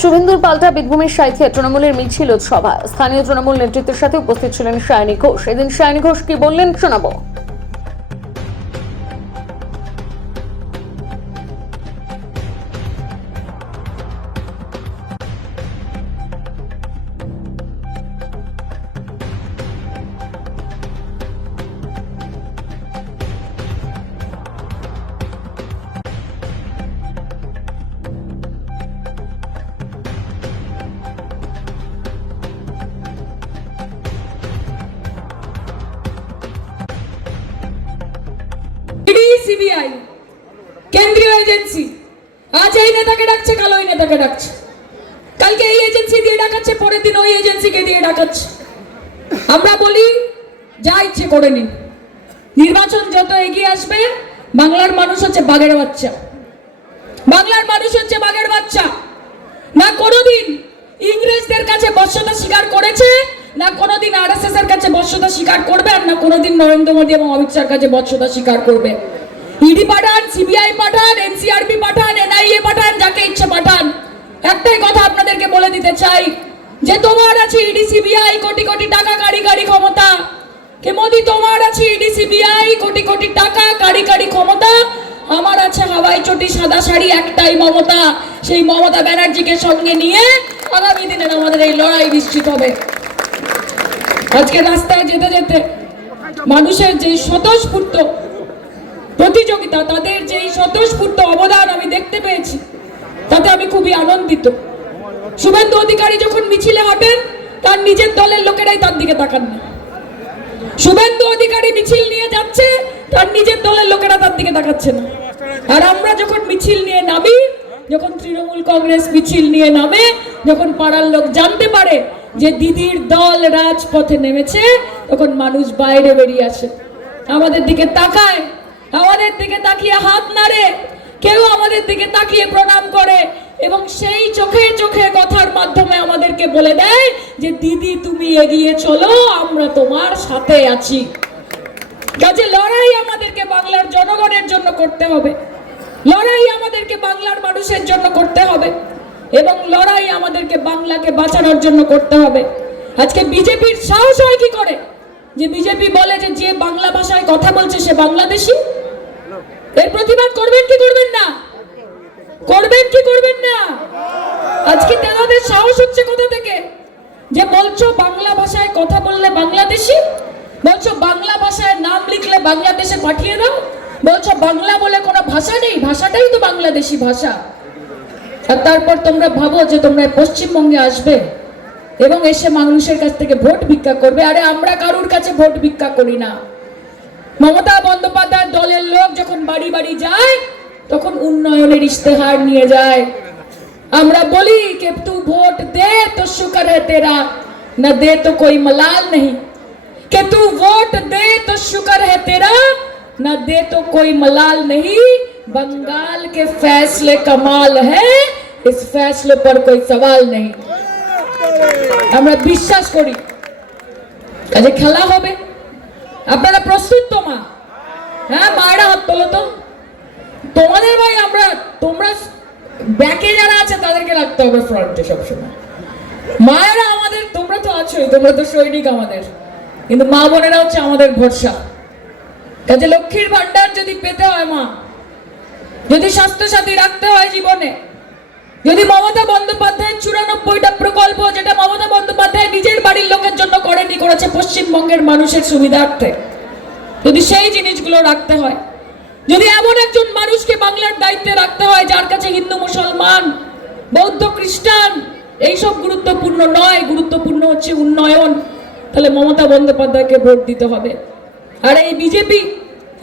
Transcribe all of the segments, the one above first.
শুভেন্দুর পাল্টা বীরভূমের সাইথে তৃণমূলের মিছিল সভা স্থানীয় তৃণমূল নেতৃত্বের সাথে উপস্থিত ছিলেন সায়নী ঘোষ। এদিন সায়নী ঘোষ কি বললেন, শোনাবো। সিবিআই, কেন্দ্রীয় এজেন্সি। আজ এই নেতাকে ডাকছে, কাল ওই নেতাকে ডাকছে। কালকে এই এজেন্সি দিয়ে ডাকাচ্ছে, পরের দিন ওই এজেন্সিকে দিয়ে ডাকাচ্ছে। আমরা বলি, যা ইচ্ছে করে নিন। নির্বাচন যত এগিয়ে আসবে, বাংলার মানুষ হচ্ছে বাঘের বাচ্চা। বাংলার মানুষ হচ্ছে বাঘের বাচ্চা। না কোনোদিন ইংরেজদের কাছে বশ্যতা স্বীকার করেছে, না কোনোদিন আরএসএস এর কাছে বশ্যতা স্বীকার করবে, আর না কোনোদিন নরেন্দ্র মোদী এবং অমিত শাহর কাছে বশ্যতা স্বীকার করবে। ইডি পাঠান, সিবিআই পাঠান এনসিআরবি পাঠান, এনআইএ পাঠান, যাকে ইচ্ছে পাঠান। একটাই কথা আপনাদেরকে বলে দিতে চাই, যে তোমার আছে ইডি, সিবিআই, কোটি কোটি টাকা কারি কারি ক্ষমতা। কে মোদি, তোমার আছে ইডি, সিবিআই, কোটি কোটি টাকা কারি কারি ক্ষমতা। আমার আছে হাওয়াই চটি, সাদা শাড়ি, একটাই মমতা। সেই মমতা ব্যানার্জিকে সঙ্গে নিয়ে আগামী দিনের আমাদের এই লড়াই নিশ্চিত হবে। আজকে রাস্তায় যেতে যেতে মানুষের যে স্বতঃস্ফূর্ত প্রতিযোগিতা, তাদের যেই স্বতঃস্ফূর্ত অবদান আমি দেখতে পেয়েছি, তাতে আমি খুবই আনন্দিত। শুভেন্দু অধিকারী যখন মিছিলে হাঁটেন, তার নিজের দলের লোকেরাই তার দিকে তাকান না। শুভেন্দু অধিকারী মিছিল নিয়ে যাচ্ছে, তার নিজের দলের লোকেরা তার দিকে তাকাচ্ছে না। আর আমরা যখন মিছিল নিয়ে নামি, যখন তৃণমূল কংগ্রেস মিছিল নিয়ে নামে, যখন পাড়ার লোক জানতে পারে যে দিদির দল রাজপথে নেমেছে, তখন মানুষ বাইরে বেরিয়ে আসে। আমাদের দিকে তাকায়। আমাদের দিকে তাকিয়ে হাত নাড়ে। কেউ আমাদের দিকে তাকিয়ে প্রণাম করে এবং সেই চোখে চোখে কথার মাধ্যমে আমাদেরকে বলে দেয় যে, দিদি, তুমি এগিয়ে চলো, আমরা তোমার সাথে আছি। কাজে লড়াই আমাদেরকে বাংলার জনগণের জন্য করতে হবে। লড়াই আমাদেরকে বাংলার মানুষের জন্য করতে হবে এবং লড়াই আমাদেরকে বাংলাকে বাঁচানোর জন্য করতে হবে। আজকে বিজেপির সাহস হয় কি করে? যে, বিজেপি বলে যে যে বাংলা ভাষায় কথা বলছে, সে বাংলাদেশি। এর প্রতিবাদ করবেন কি করবেন না? করবেন কি করবেন না? আজকে তেনাদের সাহস হচ্ছে কোথা থেকে? যে বলছো বাংলা ভাষায় কথা বললে বাংলাদেশি, বলছো বাংলা ভাষায় নাম লিখলে বাংলাদেশে পাঠিয়ে দাও, বলছো বাংলা বলে কোনো ভাষা নেই, ভাষাটাই তো বাংলাদেশি ভাষা। আর তারপর তোমরা ভাবো যে তোমরা পশ্চিমবঙ্গে আসবে এবং এসে মানুষের কাছ থেকে ভোট ভিক্ষা করবে। আরে আমরা কারুর কাছে ভোট ভিক্ষা করি না। মমতা বন্দ্যোপাধ্যায় দলের লোক যখন বাড়ি বাড়ি যায় তখন উন্নয়নের ইশতেহার নিয়ে যায় আমরা বলি कि तू वोट दे तो शुक्र है तेरा न दे तो कोई मलाल नहीं कि तू वोट दे तो शुक्र है तेरा न दे तो कोई मलाल नहीं बंगाल के फैसले कमाल है इस फैसले पर कोई सवाल नहीं আমরা বিশ্বাস করি কাজে খেলা হবে আপনারা প্রস্তুত তো, মা? হ্যাঁ মায়েরা হাত তোলো তো। তোমাদের ভাই আমরা, তোমরা ব্যাকে যারা আছে, তাদেরকে রাখতে হবে ফ্রন্টে সবসময়। মায়েরা আমাদের, তোমরা তো আছোই তোমরা তো সৈনিক আমাদের। কিন্তু মা বোনেরা হচ্ছে আমাদের ভরসা। কাজে লক্ষ্মীর ভান্ডার যদি পেতে হয়, মা, যদি স্বাস্থ্যসাথী রাখতে হয় জীবনে যদি মমতা বন্দ্যোপাধ্যায়ের চুরানব্বইটা প্রকল্প, যেটা মমতা বন্দ্যোপাধ্যায় নিজের বাড়ির লোকের জন্য করেনি, করেছে পশ্চিমবঙ্গের মানুষের সুবিধার্থে। যদি সেই জিনিসগুলো রাখতে হয়, যদি এমন একজন মানুষকে বাংলার দায়িত্বে রাখতে হয়, যার কাছে হিন্দু, মুসলমান, বৌদ্ধ, খ্রিস্টান, এইসব গুরুত্বপূর্ণ নয়, গুরুত্বপূর্ণ হচ্ছে উন্নয়ন, তাহলে মমতা বন্দ্যোপাধ্যায়কে ভোট দিতে হবে। আর এই বিজেপি,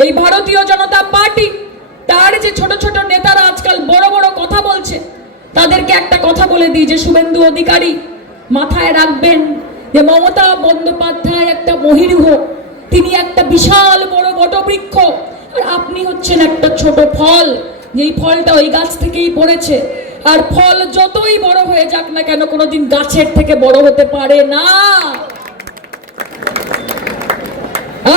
এই ভারতীয় জনতা পার্টি, তার যে ছোট ছোট নেতারা আজকাল বড় বড় কথা বলছে তাদেরকে একটা কথা বলে দিই যে শুভেন্দু অধিকারী, মাথায় রাখবেন যে মমতা বন্দ্যোপাধ্যায় একটা মহিরুহ। তিনি একটা বিশাল বড় বটবৃক্ষ। আর আপনি হচ্ছেন একটা ছোট ফল। যেই ফলটা ওই গাছ থেকেই পড়েছে। আর ফল যতই বড় হয়ে যাক না কেন, কোনোদিন গাছের থেকে বড় হতে পারে না।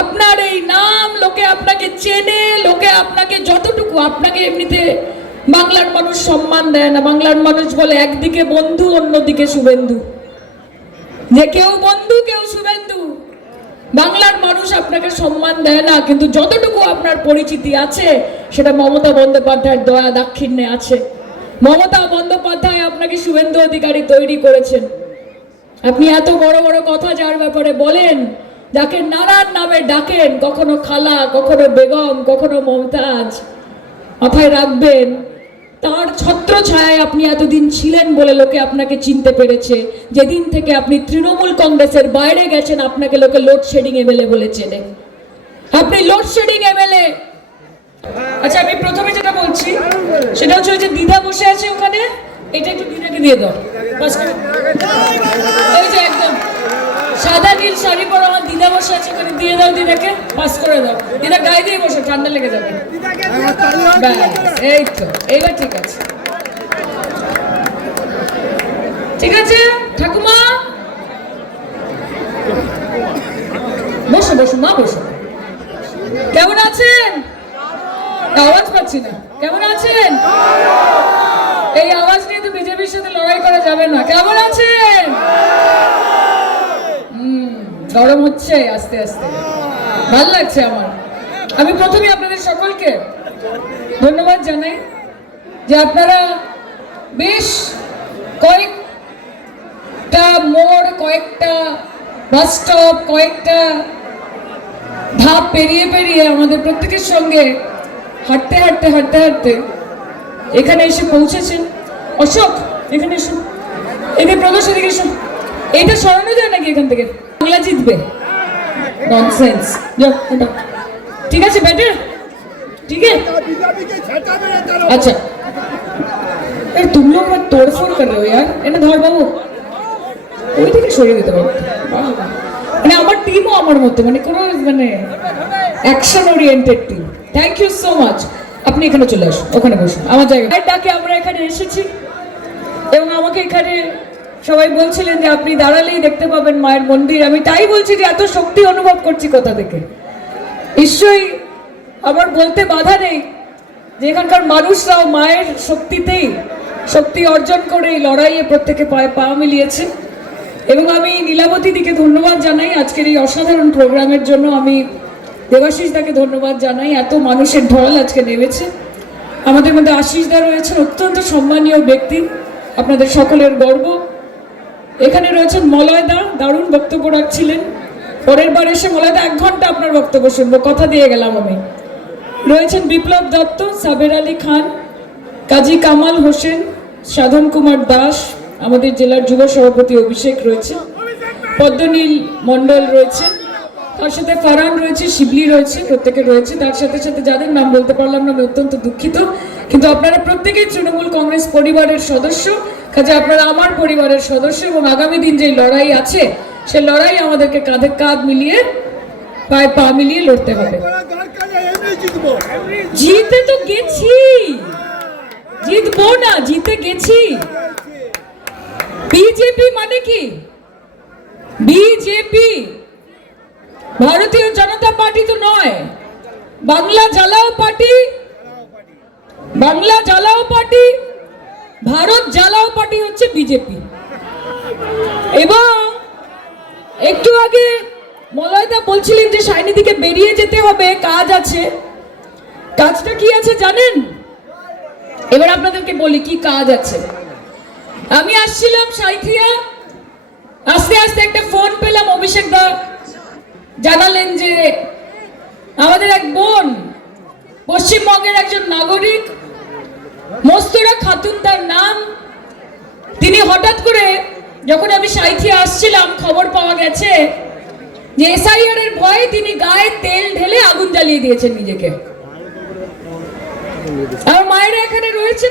আপনার এই নাম লোকে আপনাকে চেনে, লোকে আপনাকে যতটুকু, আপনাকে এমনিতে বাংলার মানুষ সম্মান দেয় না। বাংলার মানুষ বলে, একদিকে বন্ধু, অন্যদিকে শুভেন্দু। যে কেউ বন্ধু, কেউ শুভেন্দু। বাংলার মানুষ আপনাকে সম্মান দেয় না, কিন্তু যতটুকু আপনার পরিচিতি আছে, সেটা মমতা বন্দ্যোপাধ্যায়ের দয়া দাক্ষিণ্যে আছে। মমতা বন্দ্যোপাধ্যায় আপনাকে শুভেন্দু অধিকারী তৈরি করেছেন। আপনি এত বড় বড় কথা যার ব্যাপারে বলেন, যাকে নানান নামে ডাকেন, কখনো খালা, কখনো বেগম, কখনো মমতাজ। মাথায় রাখবেন তার ছত্র ছায়ায় আপনি এতদিন ছিলেন বলে লোকে আপনাকে চিনতে পেরেছে। যেদিন থেকে আপনি তৃণমূল কংগ্রেসের বাইরে গেছেন, আপনাকে লোকে লোডশেডিং এমএলএ বলে চেনে। আপনি লোডশেডিং এমএলএ আচ্ছা আমি প্রথমে যেটা বলছি, সেটা হচ্ছে ওই যে দিদা বসে আছে ওখানে। এটা একটু দিদাকে দিয়ে দাও। এই যে একদম। সাদা নীল শাড়ি পরা আমার দিদা বসে আছে ওখানে দিয়ে দাও দিদাকে পাস করে দাও। দিদা গায়ে দিয়ে বসে, ঠান্ডা লেগে যাবে। এই তো, এইবার ঠিক আছে। ঠিক আছে? ঠাকুমা? বসো বসো, মা বসো। কেমন আছেন? আওয়াজ পাচ্ছি না। কেমন আছেন? এই আওয়াজ নিয়ে তো বিজেপির সাথে লড়াই করা যাবে না। কেমন আছেন? গরম হচ্ছে, আস্তে আস্তে। ভালো লাগছে আমার। আমি প্রথমে আপনাদের সকলকে ধন্যবাদ জানাই যে আপনারা বেশ কয়েকটা মোড়, কয়েকটা বাস স্টপ, কয়েকটা ধাপ পেরিয়ে পেরিয়ে আমাদের প্রত্যেকের সঙ্গে হাঁটতে হাঁটতে হাঁটতে হাঁটতে এখানে এসে পৌঁছেছেন। অশোক, এখানে এসো। এদের প্রদর্শ দিকে এসো। এইটা সরানো যায় নাকি এখান থেকে? বাংলা জিতবে ননসেন্স যাও ওটা। ঠিক আছে বেটার ठीक है अच्छा यार तुम लोग मत तोड़फोड़ कर रहे हो यार এনে ধর বাবু ওই থেকে সরিয়ে দিতে পারো মানে আমার টিমও আমার মতো মানে কোনো মানে action oriented team thank you so much আপনি এখানে চলে আসুন ওখানে বসুন আমার জায়গায় আর ডাকে আমরা এখানে এসেছি এবং আমাকে এখানে সবাই বলছিলেন যে আপনি দাঁড়ালেই দেখতে পাবেন মায়ের মন্দির। আমি তাই বলছি যে এত শক্তি অনুভব করছি কোথা থেকে? নিশ্চয়ই আমার বলতে বাধা নেই যে এখানকার মানুষরাও মায়ের শক্তিতেই শক্তি অর্জন করে এই লড়াইয়ে প্রত্যেকে পায়ে পা মিলিয়েছে। এবং আমি নীলাবতী দিকে ধন্যবাদ জানাই। আজকের এই অসাধারণ প্রোগ্রামের জন্য আমি দেবাশিস দাকে ধন্যবাদ জানাই। এত মানুষের ঢল আজকে নেমেছে। আমাদের মধ্যে আশিস দা রয়েছেন, অত্যন্ত সম্মানীয় ব্যক্তি। আপনাদের সকলের গর্ব। এখানে রয়েছেন মলয় দা দারুণ বক্তব্য রাখছিলেন। পরের বার এসে মলয়দা, এক ঘণ্টা আপনার বক্তব্য শুনব, কথা দিয়ে গেলাম আমি। রয়েছেন বিপ্লব দত্ত, সাবের আলী খান, কাজী কামাল হোসেন, সাধন কুমার দাস, আমাদের জেলার যুব সভাপতি অভিষেক রয়েছে, পদ্মনীল মণ্ডল রয়েছে তার সাথে ফারান রয়েছে, শিবলি রয়েছে, প্রত্যেকে রয়েছে, তার সাথে সাথে যাদের নাম বলতে পারলাম না, আমি অত্যন্ত দুঃখিত। কিন্তু আপনারা প্রত্যেকেই তৃণমূল কংগ্রেস পরিবারের সদস্য কাজে আপনারা আমার পরিবারের সদস্য এবং আগামী দিন যে লড়াই আছে, সে লড়াই আমাদেরকে কাঁধে কাঁধ মিলিয়ে, পায়ে পা মিলিয়ে লড়তে হবে। জিতে তো গেছি। জিতবো না, জিতে গেছি। বিজেপি মানে কি? বিজেপি। ভারতীয় জনতা পার্টি তো নয়। বাংলা জ্বালাও পার্টি। বাংলা জ্বালাও পার্টি। ভারত জ্বালাও পার্টি হচ্ছে বিজেপি। এবং একটু আগে মলয়দা বলছিলেন যে সাইনি দিকে বেরিয়ে যেতে হবে, কাজ আছে। কাজটা কি আছে জানেন? এবার আপনাদেরকে বলি কি কাজ আছে। আমি আসছিলাম সাইথিয়া, আস্তে আস্তে একটা ফোন পেলাম অভিষেক দা, জানালেন যে আমাদের এক বোন পশ্চিমবঙ্গের একজন নাগরিক মস্তুরা খাতুন তার নাম। তিনি হঠাৎ করে যখন আমি সাইথিয়া আসছিলাম, খবর পাওয়া গেছে যে এসআইআর এর ভয়ে তিনি গায়ে তেল ঢেলে আগুন জ্বালিয়ে দিয়েছেন নিজেকে। আমার মায়েরা এখানে রয়েছে।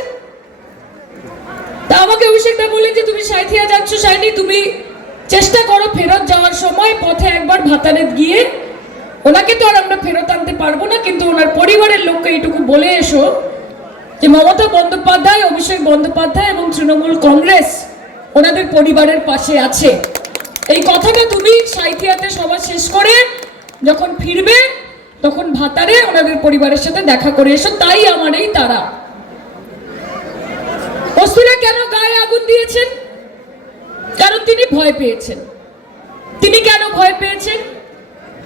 তা আমাকে অভিষেকটা বললেন যে, তুমি সাইথিয়া যাচ্ছ সাইনি, তুমি চেষ্টা করো ফেরত যাওয়ার সময় পথে একবার ভাতারে গিয়ে। ওনাকে তো আর আমরা ফেরত আনতে পারব না, কিন্তু ওনার পরিবারের লোককে এইটুকু বলে এসো যে মমতা বন্দ্যোপাধ্যায়, অভিষেক বন্দ্যোপাধ্যায় এবং তৃণমূল কংগ্রেস ওনাদের পরিবারের পাশে আছে। এই কথাটা তুমি সাইথিয়াতে সভা শেষ করে যখন ফিরবে, তখন ভাতারে ওনাদের পরিবারের সাথে দেখা করে এসো, তাই আমার এই তারা। অসুরা কেন গায়ে আগুন দিয়েছেন? কারণ তিনি ভয় পেয়েছেন। তিনি কেন ভয় পেয়েছেন?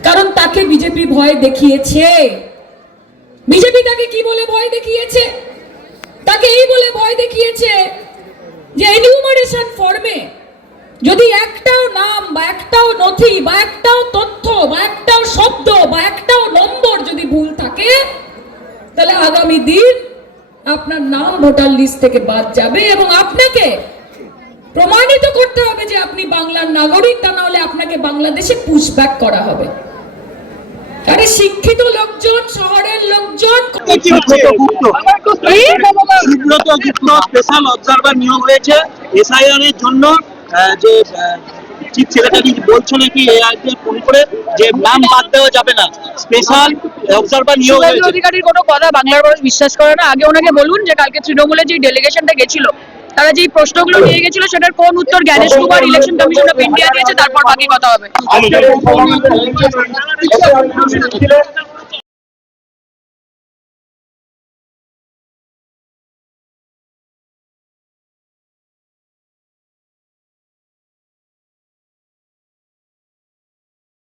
কারণ তাকে বিজেপি ভয় দেখিয়েছে। বিজেপি তাকে কি বলে ভয় দেখিয়েছে? তাকে এই বলে ভয় দেখিয়েছে যে এনিউমারেশন ফর্মে যদি একটাও নাম বা একটাও নথি বা একটাও তথ্য বা একটাও শব্দ বা একটাও নম্বর যদি ভুল থাকে, তাহলে আগামী দিন আপনার নাম ভোটার লিস্ট থেকে বাদ যাবে এবং আপনাকে প্রমাণিত করতে হবে যে আপনি বাংলার নাগরিক, তা নাহলে আপনাকে বাংলাদেশে পুশব্যাক করা হবে। আরে শিক্ষিত লোকজন শহরের লোকজন। সুব্রত গুপ্ত স্পেশাল অবজারভার নিয়োগ হয়েছে এসআইআর এর জন্য। যে চিফ সেক্রেটারি বলছো নাকি কে ফোন করে? যে নাম বাদ দেওয়া যাবে না। স্পেশাল অবজারভার নিয়োগ হয়েছে। অধিকারীর কোনো কথা বাংলার মানুষ বিশ্বাস করে না। আগে ওনাকে বলুন যে কালকে তৃণমূলের যে ডেলিগেশনটা গেছিল তারা যেই প্রশ্নগুলো নিয়ে গেছিল সেটার কোন উত্তর Gyanesh Kumar election commission of India দিয়েছে তারপর বাকি কথা হবে।